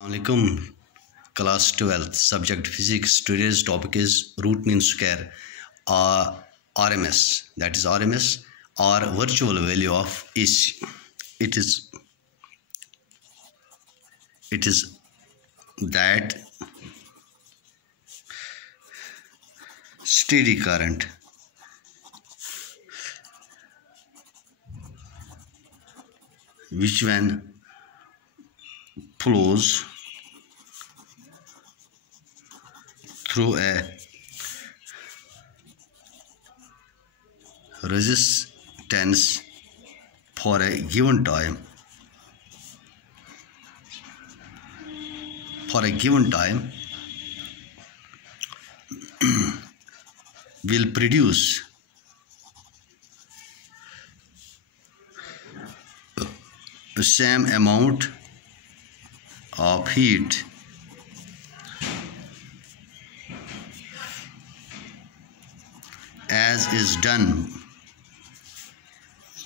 Assalamualaikum, class 12th, subject physics. Today's topic is root mean square, RMS, that is RMS or virtual value of AC. It is that steady current which when flows through a resistance for a given time will produce the same amount of heat as is done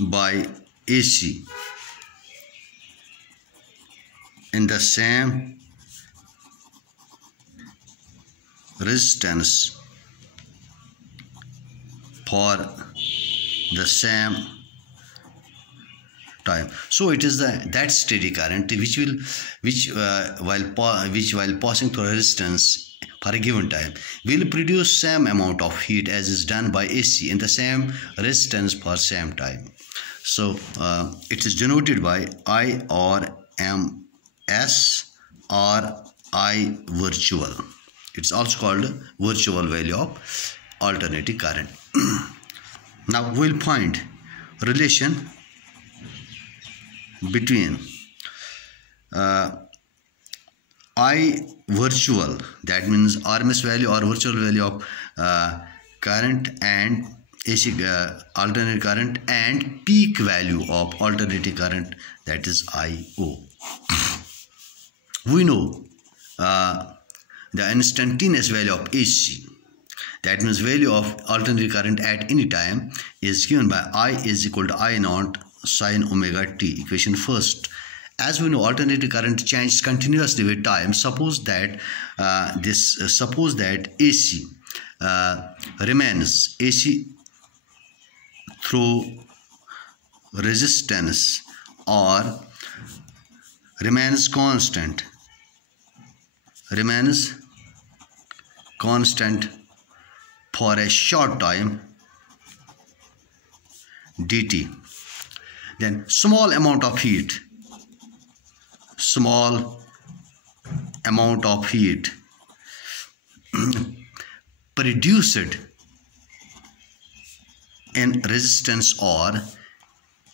by AC in the same resistance for the same time. So it is that steady current which while passing through a resistance for a given time will produce same amount of heat as is done by AC in the same resistance for same time. So it is denoted by I or MS or I virtual. It's also called virtual value of alternating current. Now we'll find relation between I virtual, that means RMS value or virtual value of current, and AC alternating current, and peak value of alternating current, that is IO. We know the instantaneous value of AC, that means value of alternating current at any time, is given by I is equal to I naught sin omega t, equation first. As we know, alternating current changes continuously with time. Suppose that AC remains through resistance or remains constant for a short time dt, then small amount of heat produced in resistance or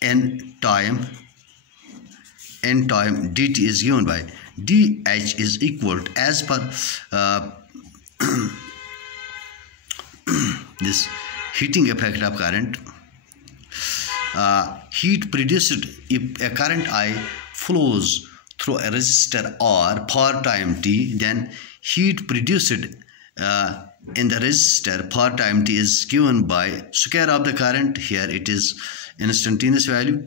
in time dt is given by dH is equal to, as per this heating effect of current, heat produced if a current I flows through a resistor or for time t, then heat produced in the resistor for time t is given by square of the current, here it is instantaneous value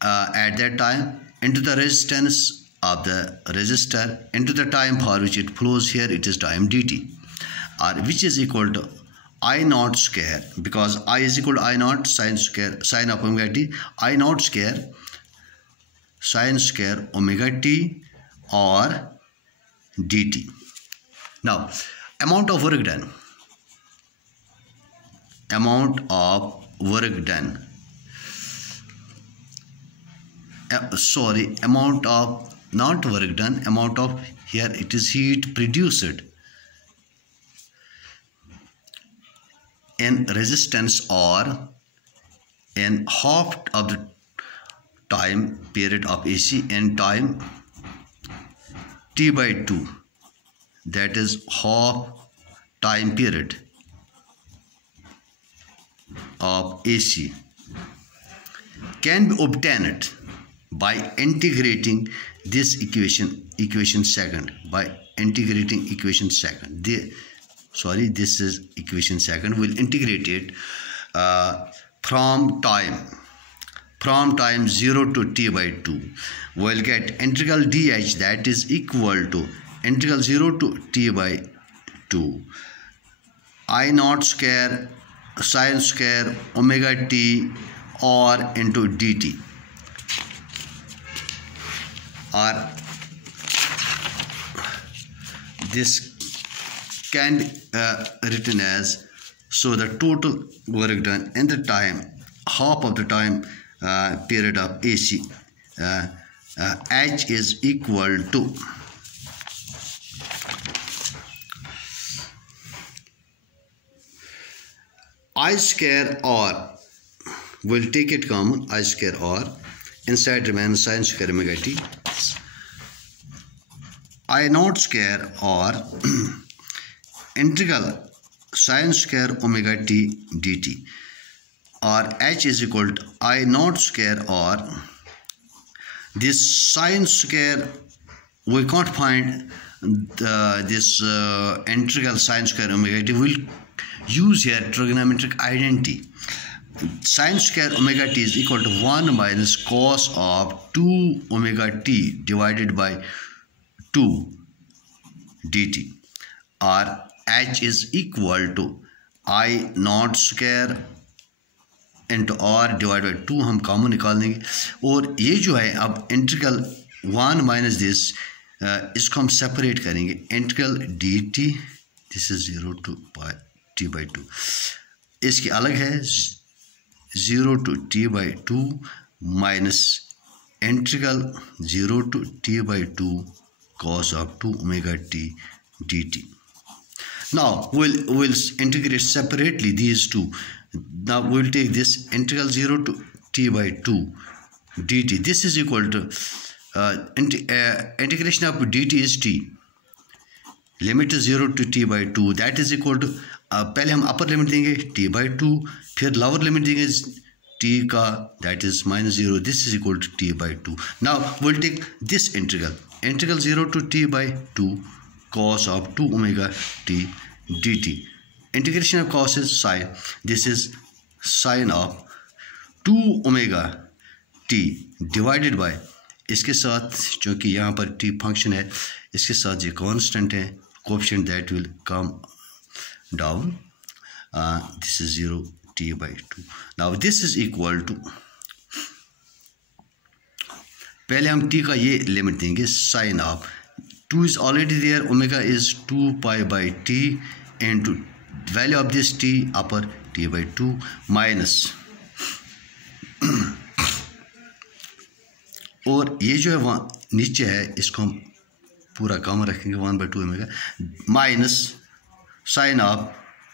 at that time, into the resistance of the resistor into the time for which it flows, here it is time dt, or which is equal to I naught square, because I is equal to I naught sin of omega t, I naught square sin square omega t or dt. Now amount of work done here it is heat produced in resistance or in half of the time period of AC in time t/2, that is half time period of AC, can be obtained by integrating this equation second, this is equation second. We'll integrate it from time from time 0 to t by 2. We'll get integral dh, that is equal to integral 0 to t by 2 I naught square sin square omega t or into dt, or this can be written as, so the total work done in the time, half of the time period of AC, H is equal to I square r, we'll take it common, I square r, inside remains sin square omega t, I naught square r integral sin square omega t dt, or H is equal to I naught square r, this sin square, we can't find this integral sin square omega t, will use here trigonometric identity. Sin square omega t is equal to 1 minus cos of 2 omega t divided by 2 dt, or H is equal to I naught square into R divide by 2 हम common निकाल देंगे, और ये जो है अब integral 1 minus this, इसको हम सेपरेट करेंगे, integral D T, this is 0 to T by 2, इसकी अलग है 0 to T by 2 minus integral 0 to T by 2 cos of 2 omega t dt. Now we'll integrate separately these two. Now we'll take this integral 0 to t by 2 dt. This is equal to integration of dt is t, limit is 0 to t by 2, that is equal to पहले हम upper limit देंगे t by 2, फिर lower limit देंगे t का, that is minus 0, this is equal to t by 2. Now we'll take this integral 0 to t by 2 cos of 2 omega t dt. Integration of cos is sine, this is sine of 2 omega t divided by, इसके साथ चूँकि यहाँ पर t function है, इसके साथ ये constant है, coefficient that will come down, this is 0 t by 2. Now this is equal to, पहले हम t का ये लिमिट देंगे, sign of 2 is already there, omega is 2 pi by t into value of this t upper t by 2 minus और ये जो है वहाँ नीचे है, इसको हम पूरा कॉमन रखेंगे 1 by 2 omega minus sine of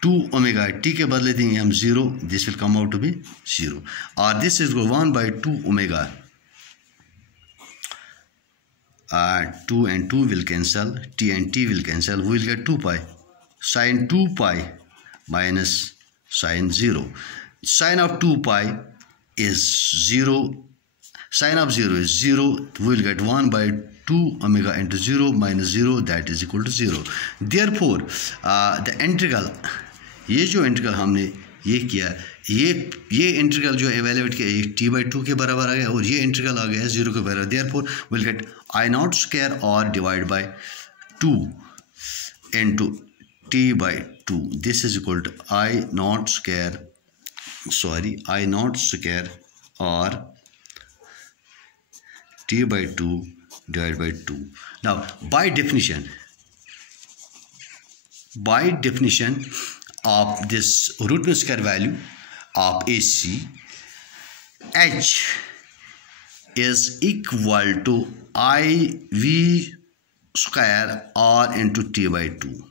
2 omega t के बदले देंगे हम 0, this will come out to be 0, और this is 1 by 2 omega, 2 and 2 will cancel, t and t will cancel, we will get 2 pi, sin 2 pi minus sin 0, sin of 2 pi is 0, sin of 0 is 0, we will get 1 by 2 omega into 0 minus 0, that is equal to 0. Therefore the integral, ये जो integral हमने ये किया, ये integral जो evaluate किया ये t by 2 के बराबर आ गया, और ये इंटीग्रल आ गया है 0 के बराबर, therefore will get I naught square r divide by 2 into t by 2, this is equal to I naught square r t by 2 divided by 2. Now by definition of this root mean square value of AC, H is equal to IV square R into T by 2.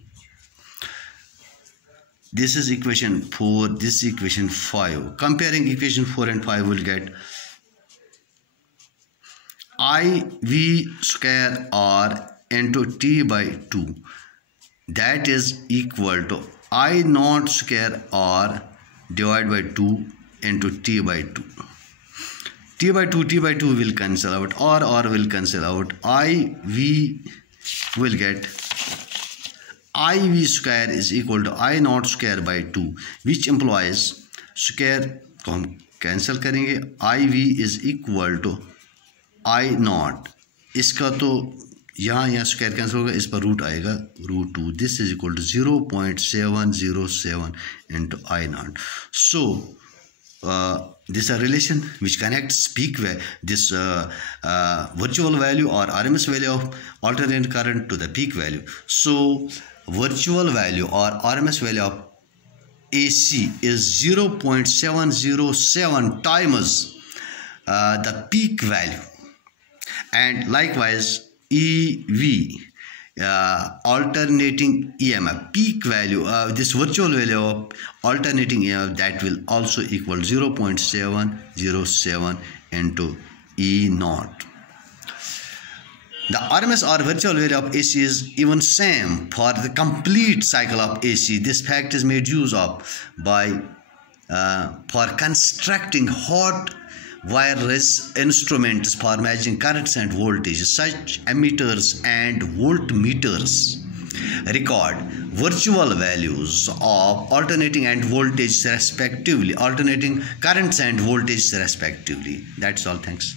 This is equation 4, this is equation 5. Comparing equation 4 and 5 will get IV square R into T by 2, that is equal to I naught square R divided by 2 into T by 2. T by 2 will cancel out, R will cancel out, IV will get IV square is equal to I naught square by 2, which implies square को हम cancel करेंगे, I V is equal to I naught, इसका तो यहाँ square cancel होगा, इस पर root आएगा √2, this is equal to 0.707 into I naught. So this is a relation which connects this virtual value or RMS value of alternating current to the peak value. So virtual value or RMS value of AC is 0.707 times the peak value, and likewise EV, alternating EMF peak value, this virtual value of alternating EMF, that will also equal 0.707 into E naught. The RMS or virtual value of AC is even same for the complete cycle of AC. This fact is made use of by for constructing hot wireless instruments for measuring currents and voltages. Such ammeters and voltmeters record virtual values of alternating and voltage respectively, alternating currents and voltages respectively. That's all. Thanks.